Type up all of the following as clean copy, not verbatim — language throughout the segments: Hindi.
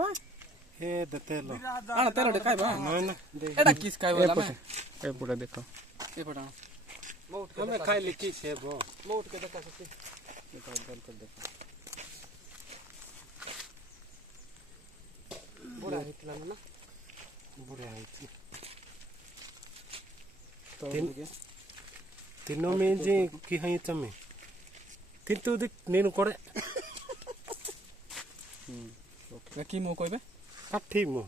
बा हे दतेलो आना तेलो देखाय बा ना एटा किस काय वाला में ए पूरा देखो ए पटा मौट हमें खाई ली किस है वो मौट के देखा सकते देखो जल कर देखो बुरा हितला ना बुरे आई थी तो तीनों में जे की हई तमे किंतु दिक नीनु करे ओके की मो कोई बे काठी मो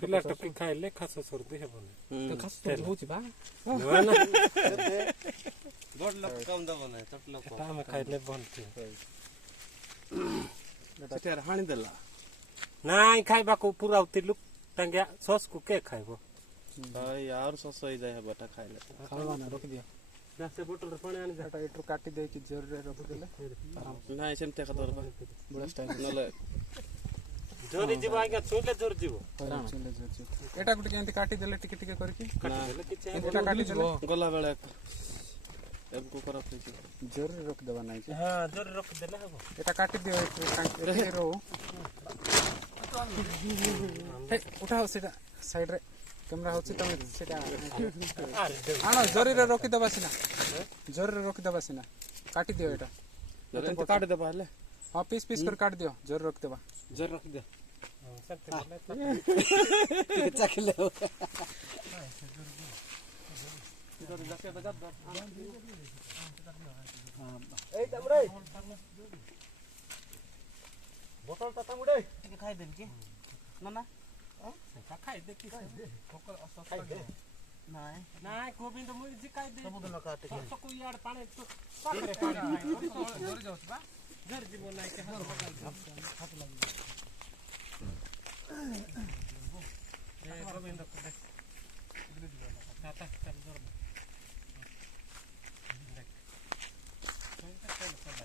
पिला टकी खाई ले खास सर्दी है बने तो खास तो होची बा ना बड़ लोग कम द बने छोट लोग ता में खाई ले बनती सेटर हानि देला नाई खाइबा को पूरा उती लुक टंगिया सॉस को के खाइबो भाई यार सस ही जाय बटा खाइ ले खावा ना रोक दियो से बोतल रे पानी आनी जा एटा एटू काटी दे कि जरूर रोक देले ना सेम ते खदर बुरा स्टाइल नले जोरी जीव आगे छोले जोर जीव चले जो एटा गुटे केंति काटी देले टिके टिके करके काटी देले किछ एटा काटी देले गला बेले एमको करत छै जरूर रोक देबा नाही कि हां जोर रख देले हबो एटा काटी दियो एटा रो हे उठाओ सेटा साइड रे कैमरा होछि तमे सेटा आनो जरूर रोकी दबा सिना जरूर रोकी दबा सिना काटी दियो एटा तो काट दे पहले हां पीस पीस कर काट दियो जरूर रोक देबा जर रख दे चख ले ए तमरे बोतल ता तमुडे खाइ देन के ना ना खाई दे कि ठोकर असर खाई दे नाय नाय गोविंद मुई जी खाई दे सब दिन काट के सब को यार पानी तो पाखरे पानी जोर जाउछ बा जर जीव नाय के हाथ लगी ए गोविंद को दे ताता चल जोर देख चल चल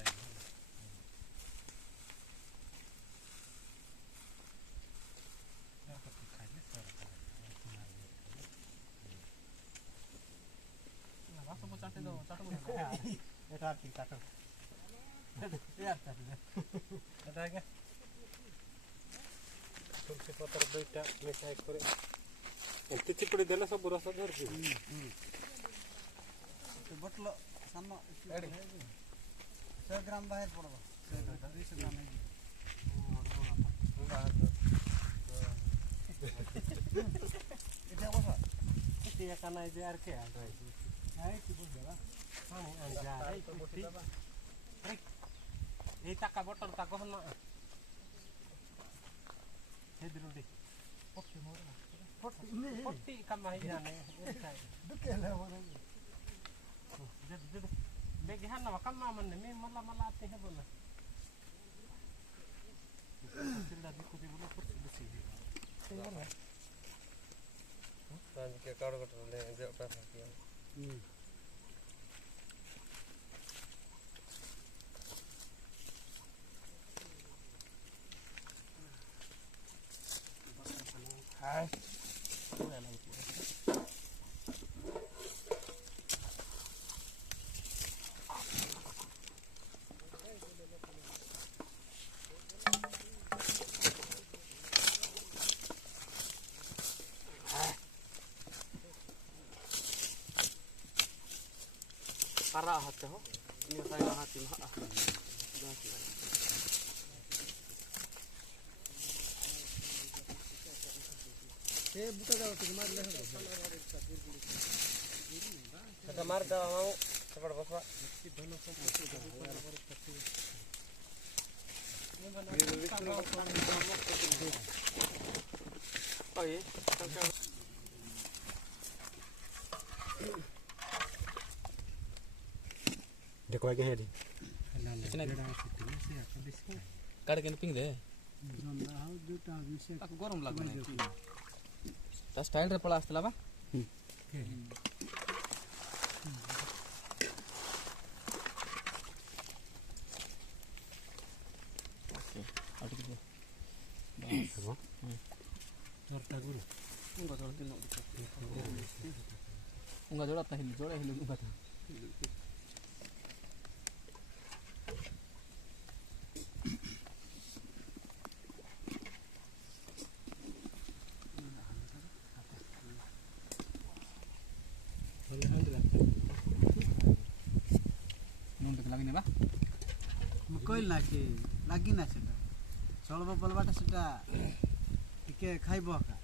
एटा ठीक काटो यार काट दे एटा के तुलसी पत्र दुईटा मिठाई करे एते चिपड़ी देले सब रस धर जी तो बटलो सानो 100 ग्राम बाहर पड़बो 200 ग्राम है एटा बसा ये काना जे आर के आ गई है कि बोल देबा पानी आ जा ए ताका बोतल ता कहना हे दिरुडी पक्की मोर पट्टी कम है जाने दुकेले मोर जद बेग हन ना कम मन में मला आते हैं बोला चिल्ला दिखो दे बोला कुछ बची सांझ के काड़ कट ले जे पैसा किया हाय para hati ho ini saya hati mah ए बुटा जाओ तो मार ले kata mar da mau seperti apa oh iya देखो आगे है दी काट के पिंग दे ताको गरम लागने ता स्टाइल रे पळा असतला बा unga jola ta hilu jola hilu bata କହିଲି ନା କି ଲାଗି ନା ସେଟା ଚଳବ ବୋଲବାଟା ସେଟା ଟିକେ ଖାଇବ ଆକା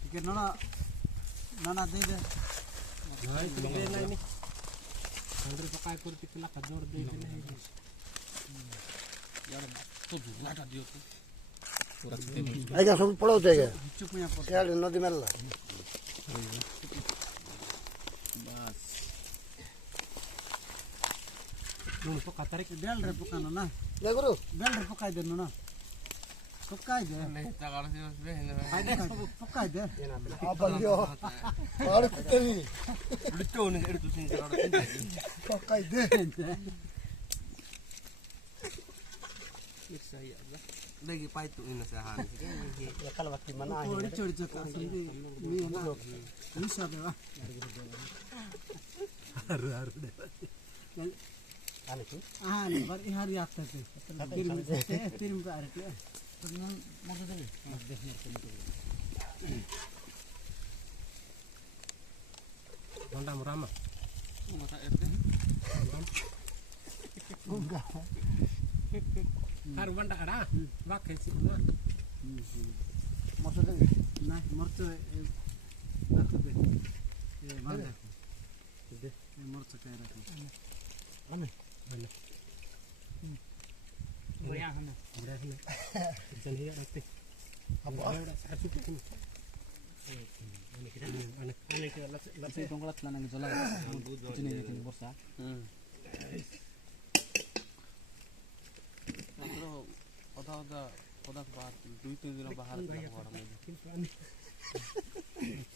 ଟିକେ ନନା ଦେଇଦେ ପକାଇ କରି ଟିକିଲା ଜୋର ଦେଇଦେଲେ ଆଜ୍ଞା ସବୁ ପଳାଉଛି ଆଜ୍ଞା ଚୁପୁଣିଆ ପଡ ସିଆଡ଼େ ନଦୀ ମାରିଲା ଲୁଣ ପକା ତାରିଖ ବେଲରେ ପକାନ ନା ଦେଖୁରୁ ବେଲରେ ପକାଇ ଦେନୁ ନା ପକାଇ ଦେ ସବୁ ପକାଇ ଦେ ଆବଲ୍ୟ ପାହାଡ଼ କୁତେବି ପକାଇ ଦେ देखिए पाई तो इन से हां ଏକାଲ ବାକି ମାନେ ପଡ଼ି ଚଢ଼ି ଚକା ଆସନ୍ତି ନିଶା ଦେବା ଆଣିଛୁ बर इहारी आता थे तिरम पे आ रहे थे तो मौका दे ଭଣ୍ଡା ମରାମା ଆରୁ ଭଣ୍ଡା ଆଡ଼ା ବାଖେ ସିନା ମସ ଦେ ना मरच रख दे ये मार दे ये मरच का रख ଆମେ ବଢିଆ ହነ ବଢିଆ ହነ ଜଲ୍ଦି ଆତେ अब ସାସୁ କିଛି लसे टोंगला तला ना जला जिने लेकिन वर्षा ଅଧା ଅଧା ଅଧା ବାହାର 2-3 ଦିନ ବାହାର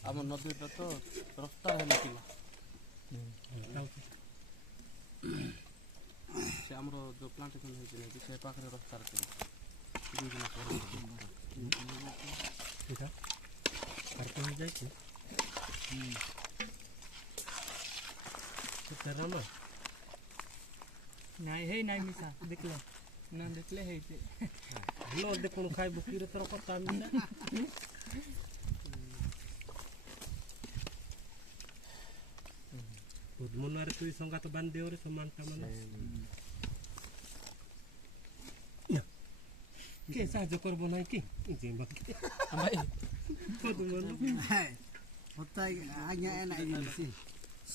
ଆମ ନଦୀଟା ତ ରାସ୍ତା ହେଇନଥିଲା ସେ ଆମର ଯେଉଁ ପ୍ଲାଣ୍ଟେସନ୍ ହେଇଛି ନାଇଁ ସେ ପାଖରେ ରାସ୍ତାରେ ଥିଲା 2 ଦିନ ପରେ ଏଇଟା ପାର୍କିଂ ଯାଇଛି ରାମ ନାଇଁ ହେଇ ନାଇଁ ମିଶା ଦେଖିଲ ନା ଦେଖିଲେ ହେଇଛି ଭଲ ଦେଖୁଣୁ ଖାଇବୁ କିରେ ତୋର କଥା ମିଶା ମନରେ ତୁଇ ସଙ୍ଗାତ ବାନ୍ଧି ଦେବରେ ସମାନତା ମାନେ কে সাহায্য করবো না কি যে বাকি होता आज्ञा एन आई जिसी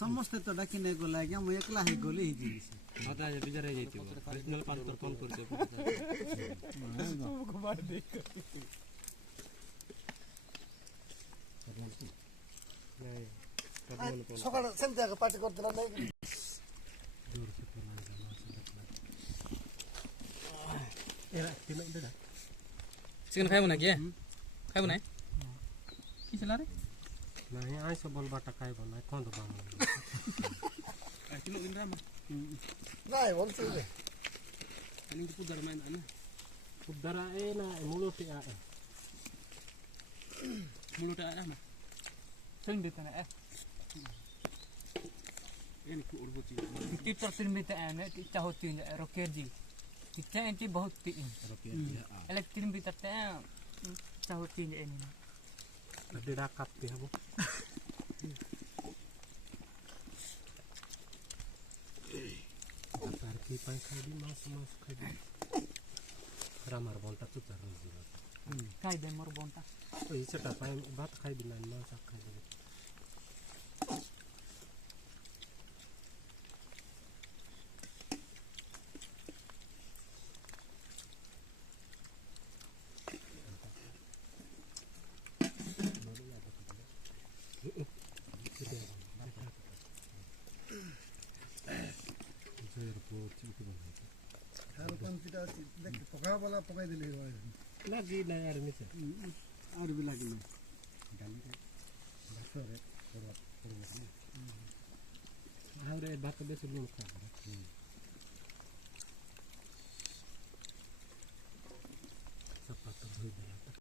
समस्त तो डाकी नहीं गोला आज्ञा मु एकला ही गोली ही जिसी ଅଧା ବିଜାର ହେଇଯାଇଥିବ ରିଜନାଲ ପାଣ୍ଟର ଫୋନ୍ କରିଛ ସକାଳେ ସେମିତି ଆଗ ପାର୍ଟି କରିଥିଲା ନାଇଁ ଚିକେନ ଖାଇବୁ ନା କିଏ ଖାଇବୁ ନାଇଁ କି ଥିଲା ରେ ନାଇଁ ଆଇଁଷ ବୋଲବାଟା ଖାଇବ ନାଇଁ କଣ ଦବା ନାଇଁ ବଲଛି ଉଦ୍ଧାର ଏ ନା ମୂଳଟି film dito na teacher film भी है टीचर होती है रोकेर जी टीचर एंटी बहुत तीन अलग फिल्म भी करते हैं टीचर होती है ଡିଡ଼ା କାପି ହେବ ତାର ପାଇଁ ଖାଇବି ମାସ ଖାଇବି ରାମାର ବଣ୍ଟା ତୁ ତାର ରହିଯିବ काय दे मोर बोंटा ଏଇ ସେଟା ପାଇଁ ଭାତ ଖାଇବି ନା ମାଛ ଖାଇଦେବି ଖାର ପଞ୍ଚିଟା ଅଛି ଦେଖ ପକାଳ ବାଲା ପକାଇ ଦେଲେ ଲାଗି ନାହିଁ ଆର ମିଶେ और भी लगी नहीं ଆହୁରି ଭାତ ବେଶୀ ଲୁଣ ଖାଇବ